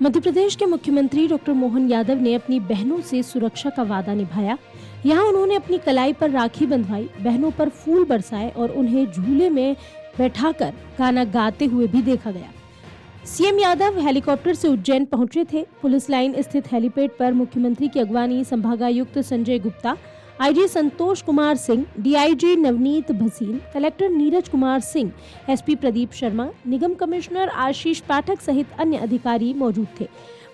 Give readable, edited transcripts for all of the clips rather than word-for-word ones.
मध्य प्रदेश के मुख्यमंत्री डॉक्टर मोहन यादव ने अपनी बहनों से सुरक्षा का वादा निभाया। यहाँ उन्होंने अपनी कलाई पर राखी बंधवाई, बहनों पर फूल बरसाए और उन्हें झूले में बैठाकर गाना गाते हुए भी देखा गया। सीएम यादव हेलीकॉप्टर से उज्जैन पहुंचे थे। पुलिस लाइन स्थित हेलीपैड पर मुख्यमंत्री की अगवानी संभागायुक्त Sanjay Gupta, IG Santosh Kumar Singh, DIG Navneet Bhasin, collector Neeraj Kumar Singh, SP Pradeep Sharma, निगम कमिश्नर आशीष पाठक सहित अन्य अधिकारी मौजूद थे।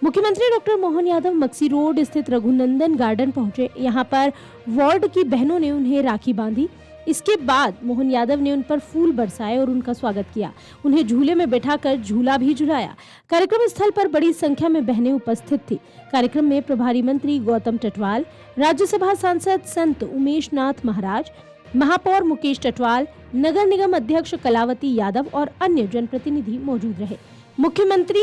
मुख्यमंत्री डॉक्टर मोहन यादव मक्सी रोड स्थित रघुनंदन गार्डन पहुंचे। यहां पर वार्ड की बहनों ने उन्हें राखी बांधी। इसके बाद मोहन यादव ने उन पर फूल बरसाए और उनका स्वागत किया। उन्हें झूले में बैठाकर झूला भी झुलाया। कार्यक्रम स्थल पर बड़ी संख्या में बहनें उपस्थित थी। कार्यक्रम में प्रभारी मंत्री गौतम टटवाल, राज्यसभा सांसद संत उमेश नाथ महाराज, महापौर मुकेश टटवाल, नगर निगम अध्यक्ष कलावती यादव और अन्य जनप्रतिनिधि मौजूद रहे। मुख्यमंत्री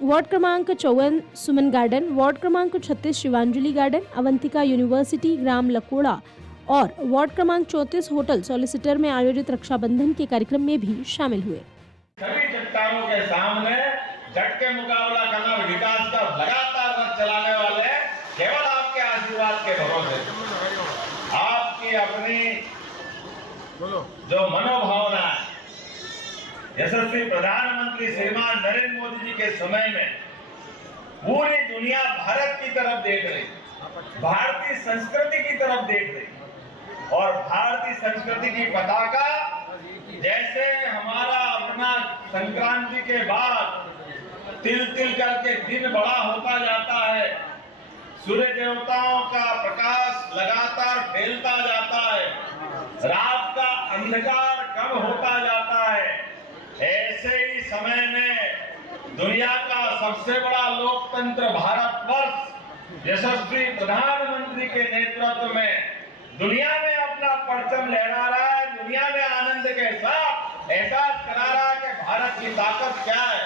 वार्ड क्रमांक 54 सुमन गार्डन, वार्ड क्रमांक 36 शिवांजलि गार्डन, अवंतिका यूनिवर्सिटी ग्राम लकोड़ा और वार्ड क्रमांक 34 होटल सॉलिसिटर में आयोजित रक्षाबंधन के कार्यक्रम में भी शामिल हुए। सभी चट्टानों के सामने डट के मुकाबला करना, विकास का लगातार रथ चलाने वाले केवल आपके आशीर्वाद के भरोसे। आपकी अपनी जो मनोभावना है, यशस्वी प्रधानमंत्री श्रीमान नरेंद्र मोदी जी के समय में पूरी दुनिया भारत की तरफ देख रही, भारतीय संस्कृति की तरफ देख रही और भारतीय संस्कृति की पताका जैसे हमारा अपना संक्रांति के बाद तिल तिल करके दिन बड़ा होता जाता है, सूर्य देवताओं का प्रकाश लगातार फैलता जाता है, रात का अंधकार कम होता जाता है, ऐसे ही समय में दुनिया का सबसे बड़ा लोकतंत्र भारतवर्ष यशस्वी प्रधानमंत्री के नेतृत्व में दुनिया में अपना परचम लहरा रहा है, दुनिया में आनंद के साथ एहसास करा रहा है कि भारत की ताकत क्या है।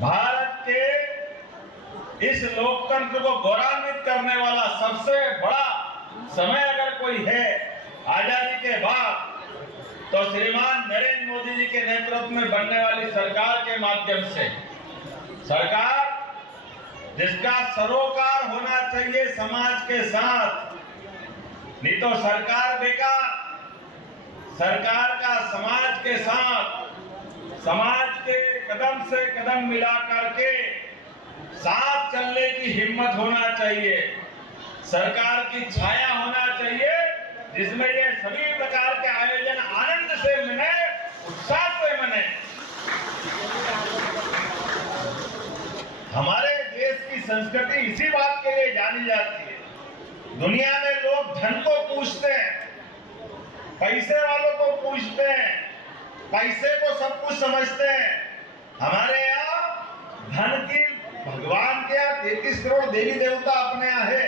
भारत के इस लोकतंत्र को गौरवान्वित करने वाला सबसे बड़ा समय अगर कोई है आजादी के बाद, तो श्रीमान नरेंद्र मोदी जी के नेतृत्व में बनने वाली सरकार के माध्यम से, सरकार जिसका सरोकार होना चाहिए समाज के साथ, नहीं तो सरकार बेकार। सरकार का समाज के साथ, समाज के कदम से कदम मिला करके साथ चलने की हिम्मत होना चाहिए। सरकार की छाया होना चाहिए जिसमें ये सभी प्रकार के आयोजन आनंद से मने, उत्साह से मने। हमारे देश की संस्कृति इसी बात के लिए जानी जाती है। दुनिया में लोग धन को पूछते हैं, पैसे वालों को पूछते हैं, पैसे को सब कुछ समझते हैं। हमारे यहाँ धन की, भगवान के यहाँ 33 करोड़ देवी देवता अपने यहाँ है,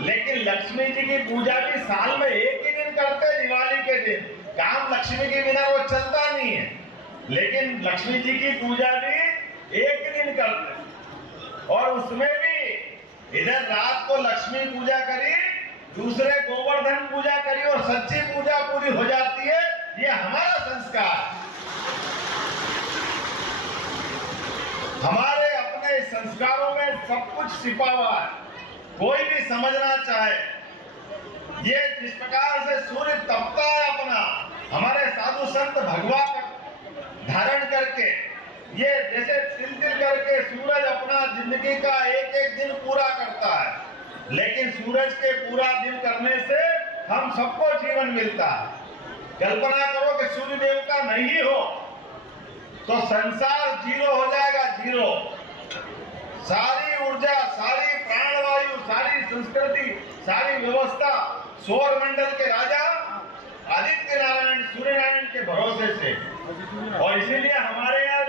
लेकिन लक्ष्मी जी की पूजा भी साल में एक ही दिन करते हैं, दिवाली के दिन। काम लक्ष्मी के बिना वो चलता नहीं है, लेकिन लक्ष्मी जी की पूजा भी एक ही दिन करते हैं। और उसमें भी इधर रात को लक्ष्मी पूजा करी, दूसरे गोवर्धन पूजा करी और सच्ची पूजा पूरी हो जाती है। ये हमारा संस्कार, हमारे अपने संस्कारों में सब कुछ छिपा हुआ है। कोई भी समझना चाहे, ये जिस प्रकार से सूर्य तपता है अपना, हमारे साधु संत भगवा धारण करके, ये जैसे तिल तिल करके सूरज अपना जिंदगी का एक एक दिन पूरा करता है, लेकिन सूरज के पूरा दिन करने से हम सबको जीवन मिलता है। कल्पना करो कि सूर्य देवता नहीं हो तो संसार जीरो हो जाएगा, जीरो। सारी ऊर्जा, सारी प्राणवायु, सारी संस्कृति, सारी व्यवस्था सौर मंडल के राजा आदित्य नारायण, सूर्य नारायण के भरोसे से। और इसीलिए हमारे यहाँ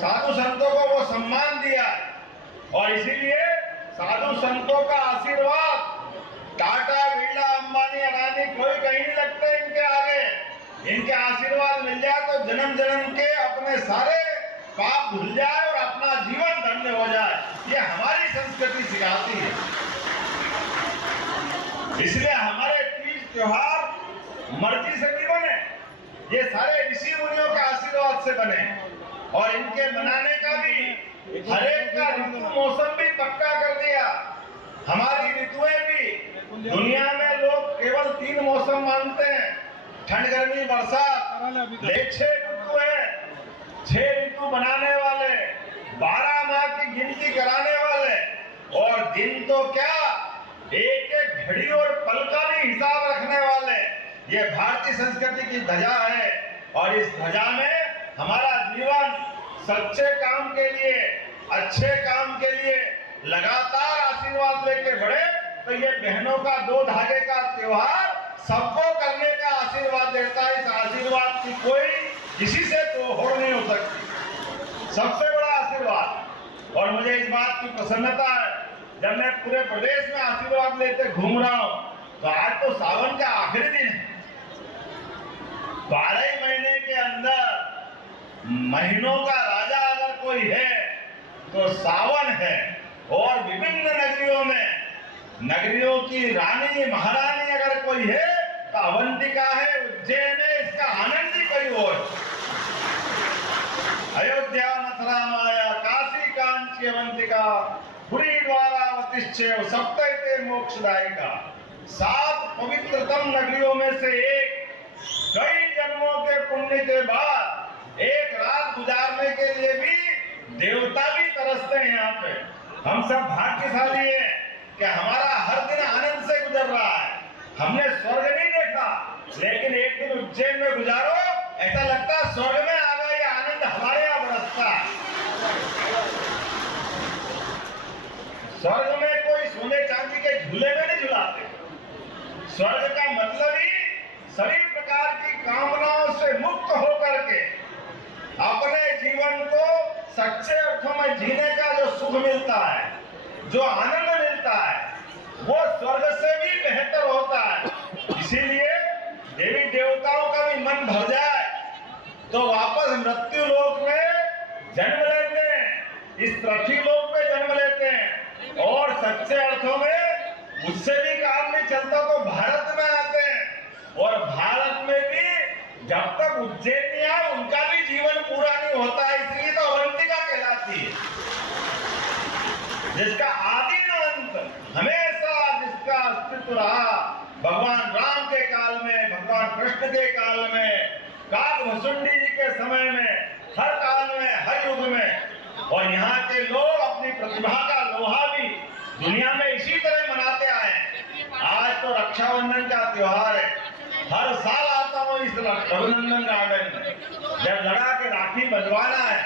साधु संतों को वो सम्मान दिया है, और इसीलिए साधु संतों का आशीर्वाद टाटा, बिरला, अंबानी, अडानी कोई कहीं नहीं लगते इनके आगे। इनके आशीर्वाद मिल जाए तो जन्म जन्म के अपने सारे पाप भूल जाए और अपना जीवन धन्य हो जाए। ये हमारी संस्कृति सिखाती है। इसलिए हमारे तीज त्योहार मर्जी से नहीं बने, ये सारे ऋषि मुनियों के आशीर्वाद से बने। और इनके मनाने का भी हर एक का ऋतु मौसम भी पक्का कर दिया। हमारी ऋतुएं भी, दुनिया में लोग केवल 3 मौसम मानते हैं, ठंड, गर्मी, बरसात। ले 6 ऋतु है, 6 ऋतु बनाने वाले, 12 माह की गिनती कराने वाले, और दिन तो क्या, एक एक घड़ी और पल का भी हिसाब रखने वाले। ये भारतीय संस्कृति की ध्वजा है, और इस ध्वजा में हमारा जीवन सच्चे काम के लिए, अच्छे काम के लिए लगातार आशीर्वाद लेके बढ़े। तो ये बहनों का 2 धागे का त्योहार सबको करने का आशीर्वाद देता है। इस आशीर्वाद की कोई किसी से तोड़ नहीं हो सकती, सबसे बड़ा आशीर्वाद। और मुझे इस बात की प्रसन्नता है, जब मैं पूरे प्रदेश में आशीर्वाद लेते घूम रहा हूं, तो आज तो सावन का आखिरी दिन है। 12 महीने के अंदर महीनों का राजा अगर कोई है तो सावन है। और विभिन्न नगरियों में नगरियों की रानी महारानी अगर कोई है तो अवंतिका है, उज्जैन है, इसका आनंद ही कहीं और। अयोध्या, मथुरा, माया, काशी, कांची, अवंतिका, पुरी, द्वारावतिश्चैव सप्तैते मोक्षदायिका। 7 पवित्रतम नगरियों में से एक। कई जन्मों के पुण्य के बाद एक रात गुजारने के लिए भी देवता भी तरसते हैं यहाँ पे। हम सब भाग्यशाली हैं कि हमारा हर दिन आनंद से गुजर रहा है। हमने स्वर्ग नहीं देखा, लेकिन एक दिन उज्जैन में गुजारो, ऐसा लगता है स्वर्ग में आ गए, आनंद हमारे यहाँ बरसता है। स्वर्ग में कोई सोने चांदी के झूले में नहीं झुलाते। स्वर्ग का मतलब ही सभी प्रकार की कामनाओं से मुक्त होकर के अपने जीवन को सच्चे अर्थों में जीने का जो सुख मिलता है, जो आनंद मिलता है, वो स्वर्ग से भी बेहतर होता है। इसीलिए देवी देवताओं का भी मन भर जाए तो वापस मृत्यु लोक में जन्म लेते हैं, इस पृथ्वी लोक में जन्म लेते हैं, और सच्चे अर्थों में उससे भी काम नहीं चलता तो भारत में आते हैं। और भारत में भी जब तक उज्जैन नहीं आए उनका भी जीवन पूरा नहीं होता है, इसलिए तो अवंतिका कहलाती है, जिसका आदि न अंत, हमेशा जिसका अस्तित्व रहा। भगवान राम के काल में, भगवान कृष्ण के काल में, काकभुसुंडी जी के समय में, हर काल में, हर युग में। और यहाँ के लोग अपनी प्रतिभा का लोहा भी दुनिया में इसी तरह मनाते आए। आज तो रक्षाबंधन का त्योहार है, हर साल आता हूँ इस रघुनंदन गार्डन में। जब लगा के राखी बंधवाना है,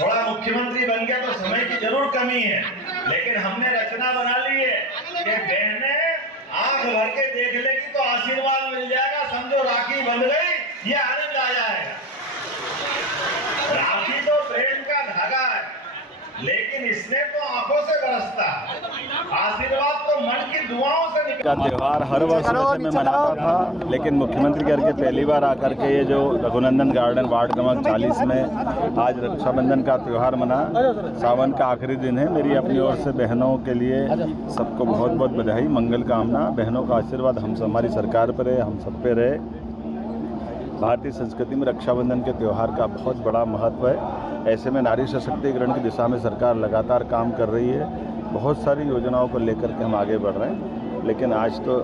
थोड़ा मुख्यमंत्री बन गया तो समय की जरूर कमी है, लेकिन हमने रचना बना ली है कि बहनें आंख भर के देख लेगी तो आशीर्वाद मिल जाएगा। समझो राखी बंध गई, ये आनंद आ जाएगा। राखी तो प्रेम का धागा है, लेकिन इसने तो आंखों से बरसता है। आशीर्वाद तो मन की दुआओं से निकलता का त्योहार हर वर्ष वैसे मैं मनाता था, लेकिन मुख्यमंत्री करके पहली बार आकर के ये जो रघुनंदन गार्डन वार्ड क्रमांक 40 में आज रक्षाबंधन का त्योहार मना। सावन का आखिरी दिन है। मेरी अपनी ओर से बहनों के लिए सबको बहुत बहुत बधाई, मंगल कामना। बहनों का आशीर्वाद हमारी सरकार पर है, हम सब पे रहे। भारतीय संस्कृति में रक्षाबंधन के त्यौहार का बहुत बड़ा महत्व है। ऐसे में नारी सशक्तिकरण की दिशा में सरकार लगातार काम कर रही है। बहुत सारी योजनाओं को लेकर के हम आगे बढ़ रहे हैं, लेकिन आज तो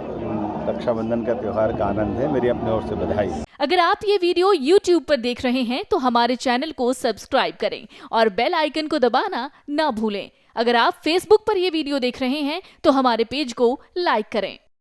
रक्षाबंधन का त्यौहार का आनंद है। मेरी अपनी ओर से बधाई। अगर आप ये वीडियो YouTube पर देख रहे हैं तो हमारे चैनल को सब्सक्राइब करें और बेल आइकन को दबाना ना भूलें। अगर आप Facebook पर ये वीडियो देख रहे हैं तो हमारे पेज को लाइक करें।